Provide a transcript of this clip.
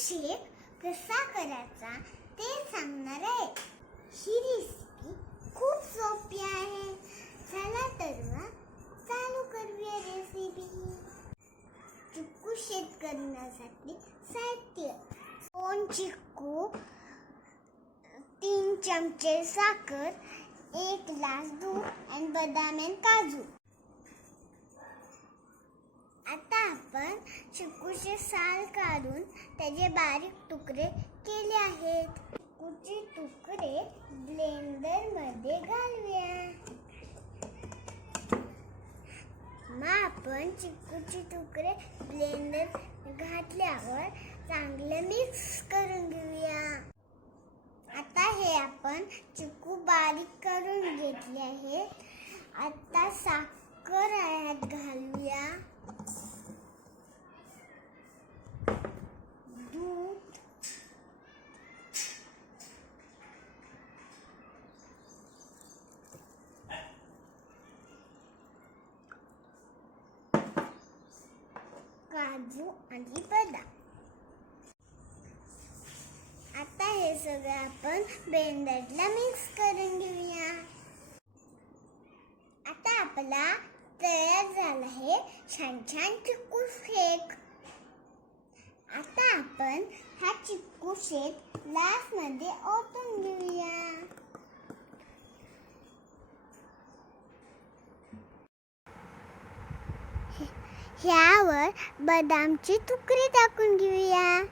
शेक कसा करायचा ते सांगणार आहे. ही रेसिपी खूप सोपी आहे. चला तर मग चालू करूया रेसिपी. चिकू शेक करण्यासाठी साहित्य: 2 चिकू, 3 चमचे साखर, 1 ग्लास दूध आणि बदाम आणि काजू. आता आपण चिकूचे साल काढून त्याचे बारीक तुकडे केले आहेत. चिकूचे तुकडे ब्लेंडर मध्ये घालूया. मग आपण चिकूचे तुकडे ब्लेंडर घातल्यावर चांगले मिक्स करून घेऊया. आता हे आपण चिकू बारीक करून घेतले आहे. आता साखर यात घालूया. दूध, काजू आणि बदाम. आता हे सगळं आपण ब्लेंडरला मिक्स करून घेऊया. आता आपला तयार झाला आहे छान छान चिकू शेक. आता आपण हा चिकू शेक ग्लास मध्ये ओतून घेऊया. ह्यावर बदामचे तुकडे टाकून घेऊया.